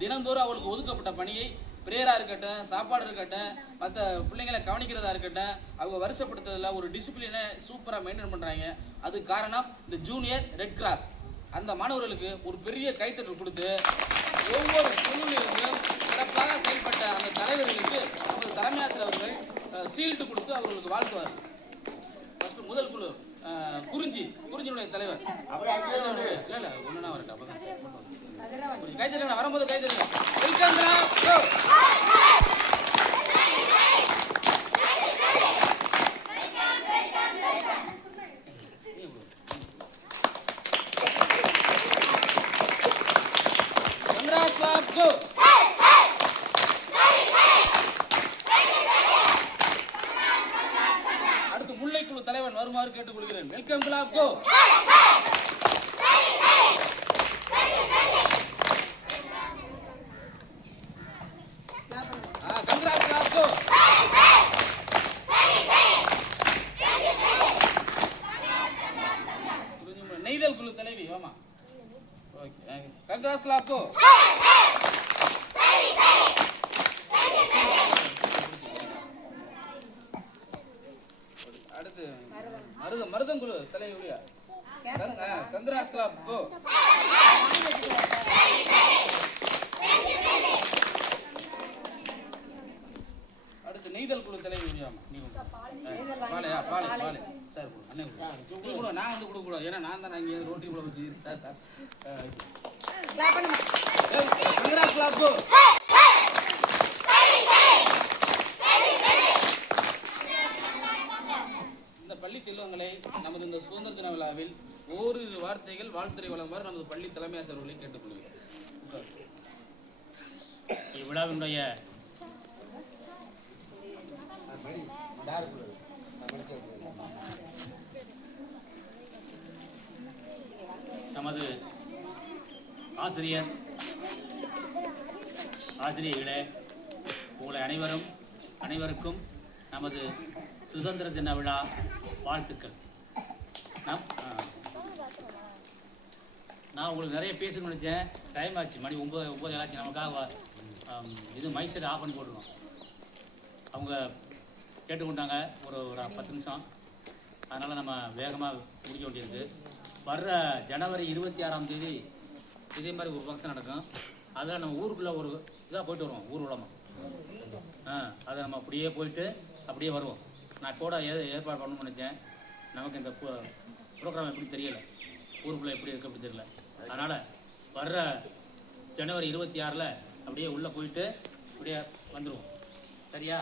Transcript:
தினந்தோறும் அவளுக்கு ஒதுக்கப்பட்ட பணியை பிரேயராக இருக்கட்டும், சாப்பாடு இருக்கட்டும், மற்ற பிள்ளைங்களை கவனிக்கிறதா இருக்கட்டும், அவங்க வருஷப்படுத்துறதுல ஒரு டிசிப்ளினை சூப்பராக மெயின்டைன் பண்ணுறாங்க. அதுக்கு காரணம் இந்த ஜூனியர் ரெட் கிராஸ். அந்த மாணவர்களுக்கு ஒரு பெரிய கைத்தட்டல் கொடுத்து ஒவ்வொரு குழுவிலிருந்தும் சிறப்பாக செயல்பட்ட அந்த தலைவர்களுக்கு நமது தலைமை ஆசிரியர் அவர்கள் சீல்டு கொடுத்து அவர்களுக்கு வாழ்த்துவார். ஃபர்ஸ்ட் முதல் குழு குறிஞ்சியுடைய தலைவர் இல்லை ஒன்றுனா வரட்டும். அப்போ தான் கைத்தட்டல் வரும்போது கைத்தட்டல் வெல்கம். அடுத்து முல்லைக்குழு தலைவன் வருமாறு கேட்டுக்கொள்கிறேன். வெல்கம் கிளாப் கோ. கங்க்ராட்ஸ் கிளாப் கோ. நெய்தல் குழு தலைவி வாமா. ஓகே கங்க்ராட்ஸ் கிளாப் கோ. மருதங்குழு தலைவருடைய கங்க்ராட்ஸ் கிளாப் கோ. அடுத்து நெய்தல் குழு தலைவி பாலையா பாலை பாலை சார் அண்ணன் கூட நான் வந்து கொடுக்கக்கூடாது. ஏன்னா நான் தான் இங்கே ரோட்டி கூட வச்சு கங்க்ராட்ஸ் கிளாப் கோ. பள்ளி செல்வங்களை நமது இந்த சுதந்திர தின விழாவில் ஓரிரு வார்த்தைகள் வாழ்த்துறை வழங்குமாறு நமது பள்ளி தலைமை ஆசிரியர்களை கேட்டுக்கொள்கிறேன். இவ்விழாவினுடைய நமது ஆசிரியர்களே உங்களை அனைவருக்கும் நமது சுதந்திர தின விழா வாழ்த்துக்கள். நான் உங்களுக்கு நிறைய பேசணும்னு நினச்சேன். டைம் ஆச்சு, மணி 9 ஆச்சு. நமக்காக இது மைக் செட் ஆஃப் பண்ணி போடணும். அவங்க கேட்டுக்கொண்டாங்க ஒரு 10 நிமிஷம். அதனால் நம்ம வேகமாக முடிக்க வேண்டியிருக்கு. வர்ற ஜனவரி 26ஆம் தேதி இதே மாதிரி ஒரு ஃபங்க்ஷன் நடக்கும். அதில் நம்ம ஊருக்குள்ளே ஒரு இதாக போயிட்டு வருவோம், ஊர்வலமாக. அதை நம்ம அப்படியே போயிட்டு அப்படியே வருவோம். நான் கூட ஏற்பாடு பண்ணணும்னு நினச்சேன். நமக்கு இந்த ப்ரோக்ராம் எப்படி தெரியலை, ஊருக்குள்ளே எப்படி இருக்குது அப்படி தெரியல. அதனால் வர்ற ஜனவரி 26 அப்படியே உள்ளே போயிட்டு அப்படியே வந்துடுவோம். சரியா?